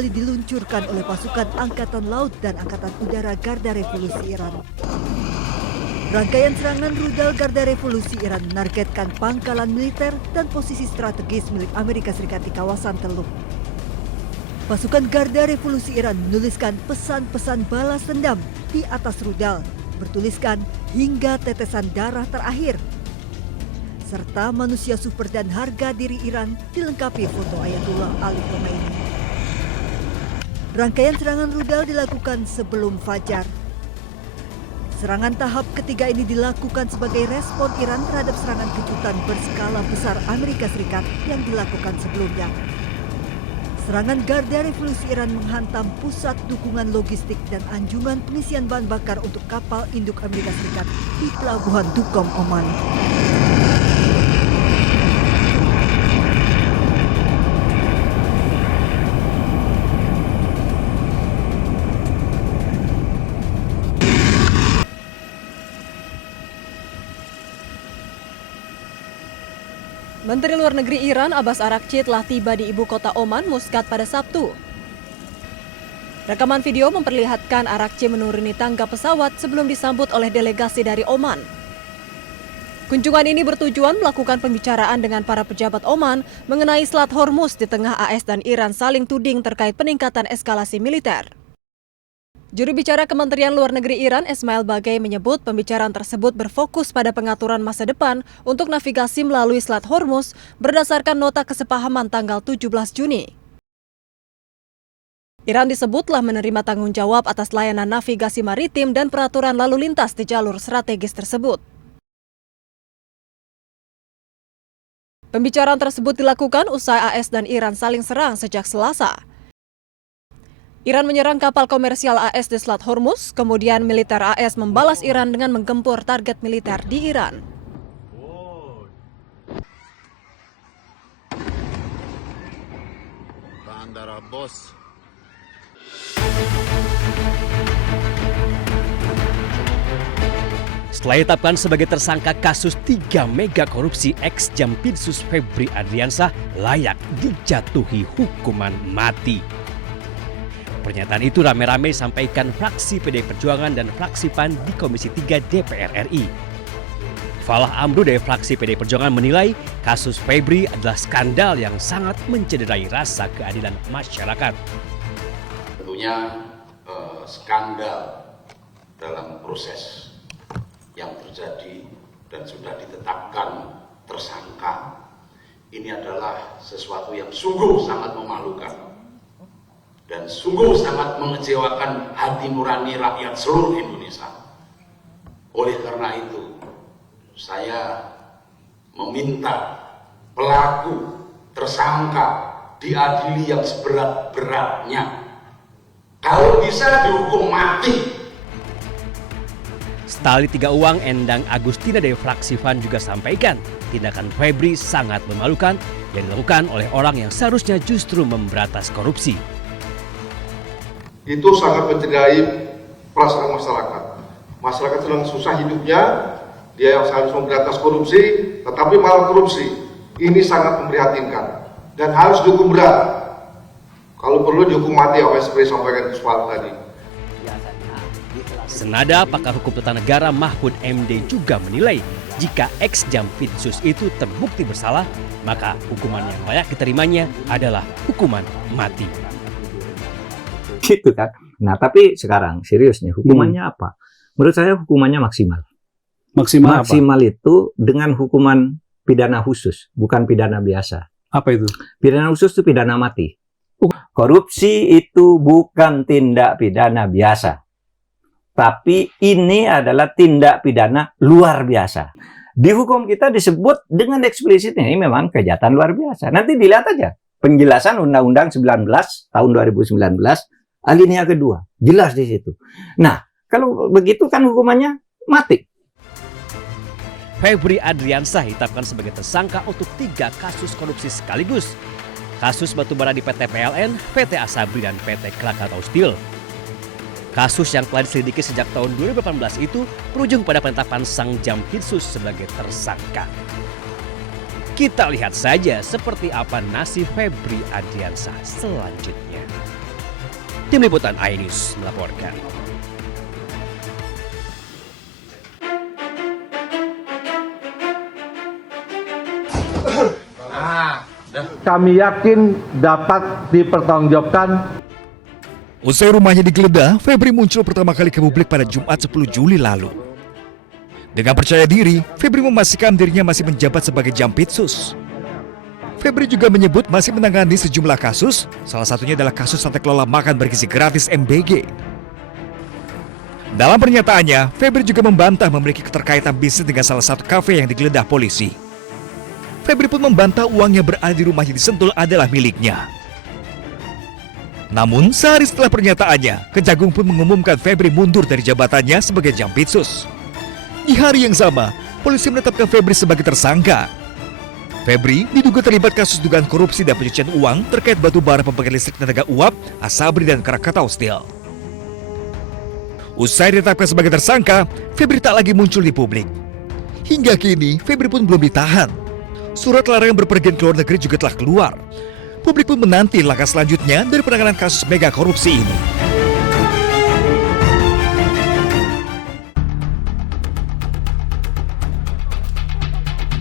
kembali diluncurkan oleh pasukan Angkatan Laut dan Angkatan Udara Garda Revolusi Iran. Rangkaian serangan rudal Garda Revolusi Iran menargetkan pangkalan militer dan posisi strategis milik Amerika Serikat di kawasan Teluk. Pasukan Garda Revolusi Iran menuliskan pesan-pesan balas dendam di atas rudal, bertuliskan hingga tetesan darah terakhir. Serta manusia super dan harga diri Iran dilengkapi foto Ayatullah Ali Khomeini. Rangkaian serangan rudal dilakukan sebelum fajar. Serangan tahap ketiga ini dilakukan sebagai respon Iran terhadap serangan kejutan berskala besar Amerika Serikat yang dilakukan sebelumnya. Serangan Garda Revolusi Iran menghantam pusat dukungan logistik dan anjungan pengisian bahan bakar untuk kapal induk Amerika Serikat di Pelabuhan Duqm, Oman. Menteri Luar Negeri Iran Abbas Araghchi telah tiba di ibu kota Oman, Muscat pada Sabtu. Rekaman video memperlihatkan Araghchi menuruni tangga pesawat sebelum disambut oleh delegasi dari Oman. Kunjungan ini bertujuan melakukan pembicaraan dengan para pejabat Oman mengenai Selat Hormuz di tengah AS dan Iran saling tuding terkait peningkatan eskalasi militer. Juru bicara Kementerian Luar Negeri Iran, Esmail Bagei, menyebut pembicaraan tersebut berfokus pada pengaturan masa depan untuk navigasi melalui Selat Hormuz berdasarkan nota kesepahaman tanggal 17 Juni. Iran disebut telah menerima tanggung jawab atas layanan navigasi maritim dan peraturan lalu lintas di jalur strategis tersebut. Pembicaraan tersebut dilakukan usai AS dan Iran saling serang sejak Selasa. Iran menyerang kapal komersial AS di Selat Hormuz, kemudian militer AS membalas Iran dengan menggempur target militer di Iran. Setelah ditetapkan sebagai tersangka kasus 3 mega korupsi, ex-Jampitsus Febri Adriansah layak dijatuhi hukuman mati. Pernyataan itu rame-rame disampaikan fraksi PDI Perjuangan dan fraksi PAN di Komisi 3 DPR RI. Falah Amru dari fraksi PDI Perjuangan menilai kasus Febri adalah skandal yang sangat mencederai rasa keadilan masyarakat. Tentunya skandal dalam proses yang terjadi dan sudah ditetapkan tersangka ini adalah sesuatu yang sungguh sangat memalukan dan sungguh sangat mengecewakan hati nurani rakyat seluruh Indonesia. Oleh karena itu, saya meminta pelaku tersangka diadili yang seberat-beratnya. Kalau bisa dihukum mati. Stali Tiga Uang Endang Agustina dari fraksi PAN juga sampaikan tindakan Febri sangat memalukan yang dilakukan oleh orang yang seharusnya justru memberantas korupsi. Itu sangat mencederai perasaan masyarakat. Masyarakat sedang susah hidupnya, dia yang seharusnya memberantas korupsi, tetapi malah korupsi. Ini sangat memprihatinkan dan harus dihukum berat. Kalau perlu dihukum mati, apa yang seperti sampaikan Kuswal tadi. Senada pakar hukum tata negara Mahfud MD juga menilai jika ex-Jampitsus itu terbukti bersalah, maka hukuman yang layak diterimanya adalah hukuman mati. Gitu kan. Nah, tapi sekarang serius nih, hukumannya apa? Menurut saya hukumannya maksimal. Maksimal itu dengan hukuman pidana khusus, bukan pidana biasa. Apa itu? Pidana khusus itu pidana mati. Korupsi itu bukan tindak pidana biasa. Tapi ini adalah tindak pidana luar biasa. Di hukum kita disebut dengan eksplisit ini memang kejahatan luar biasa. Nanti dilihat aja penjelasan Undang-Undang 19 tahun 2019 alinea kedua, jelas di situ. Nah, kalau begitu kan hukumannya mati. Febri Adriansah ditetapkan sebagai tersangka untuk 3 kasus korupsi sekaligus. Kasus batubara di PT PLN, PT Asabri, dan PT Krakatau Steel. Kasus yang telah diselidiki sejak tahun 2018 itu berujung pada penetapan sang Jampitsus sebagai tersangka. Kita lihat saja seperti apa nasib Febri Adriansah selanjutnya. Tim Liputan iNews melaporkan. Kami yakin dapat dipertanggungjawabkan. Usai rumahnya digeledah, Febri muncul pertama kali ke publik pada Jumat 10 Juli lalu. Dengan percaya diri, Febri memastikan dirinya masih menjabat sebagai Jampitsus. Febri juga menyebut masih menangani sejumlah kasus, salah satunya adalah kasus tata kelola makan bergizi gratis MBG. Dalam pernyataannya, Febri juga membantah memiliki keterkaitan bisnis dengan salah satu kafe yang digeledah polisi. Febri pun membantah uang yang berada di rumahnya di Sentul adalah miliknya. Namun, sehari setelah pernyataannya, Kejagung pun mengumumkan Febri mundur dari jabatannya sebagai Jampitsus. Di hari yang sama, polisi menetapkan Febri sebagai tersangka. Febri diduga terlibat kasus dugaan korupsi dan pencucian uang terkait batu bara pembangkit listrik tenaga uap, Asabri dan Krakatau Steel. Usai ditetapkan sebagai tersangka, Febri tak lagi muncul di publik. Hingga kini, Febri pun belum ditahan. Surat larangan berpergian ke luar negeri juga telah keluar. Publik pun menanti langkah selanjutnya dari penanganan kasus mega korupsi ini.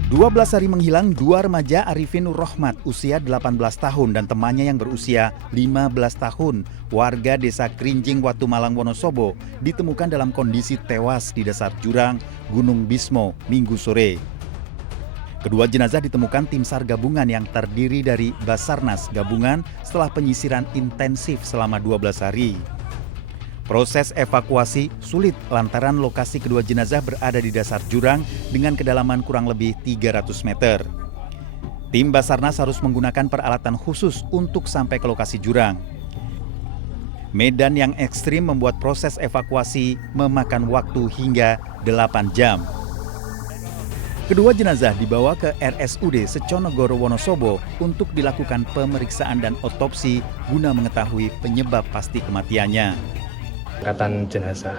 Dua 12 hari menghilang, dua remaja Arifin Nur Rohmat usia 18 tahun dan temannya yang berusia 15 tahun, warga desa Krinjing, Watu Malang, Wonosobo, ditemukan dalam kondisi tewas di dasar jurang Gunung Bismo Minggu sore. Kedua jenazah ditemukan tim SAR gabungan yang terdiri dari Basarnas gabungan setelah penyisiran intensif selama 12 hari. Proses evakuasi sulit lantaran lokasi kedua jenazah berada di dasar jurang dengan kedalaman kurang lebih 300 meter. Tim Basarnas harus menggunakan peralatan khusus untuk sampai ke lokasi jurang. Medan yang ekstrim membuat proses evakuasi memakan waktu hingga 8 jam. Kedua jenazah dibawa ke RSUD Seconogoro Wonosobo untuk dilakukan pemeriksaan dan otopsi guna mengetahui penyebab pasti kematiannya. Angkatan jenazah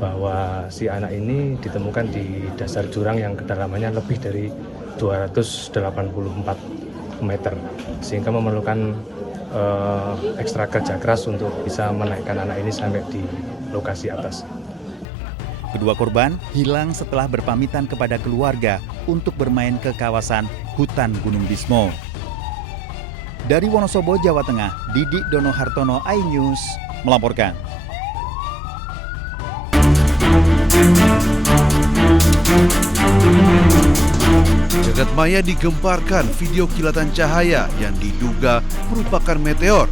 bahwa si anak ini ditemukan di dasar jurang yang kedalamannya lebih dari 284 meter, sehingga memerlukan ekstra kerja keras untuk bisa menaikkan anak ini sampai di lokasi atas. Kedua korban hilang setelah berpamitan kepada keluarga untuk bermain ke kawasan hutan Gunung Bismo. Dari Wonosobo, Jawa Tengah, Didi Dono Hartono, iNews melaporkan. Jagat maya digemparkan video kilatan cahaya yang diduga merupakan meteor.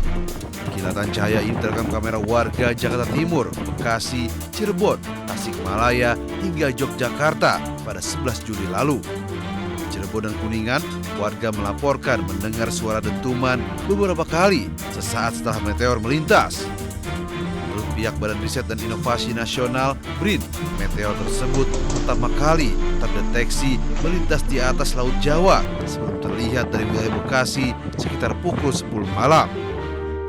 Kilatan cahaya ini terekam kamera warga Jakarta Timur, Bekasi, Cirebon, Tasikmalaya, hingga Yogyakarta pada 11 Juli lalu. Di Cirebon dan Kuningan, warga melaporkan mendengar suara dentuman beberapa kali sesaat setelah meteor melintas. Menurut pihak Badan Riset dan Inovasi Nasional, BRIN, meteor tersebut pertama kali terdeteksi melintas di atas Laut Jawa sebelum terlihat dari wilayah Bekasi sekitar pukul 10 malam.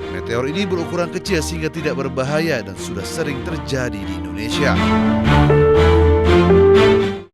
Meteor ini berukuran kecil sehingga tidak berbahaya dan sudah sering terjadi di Indonesia.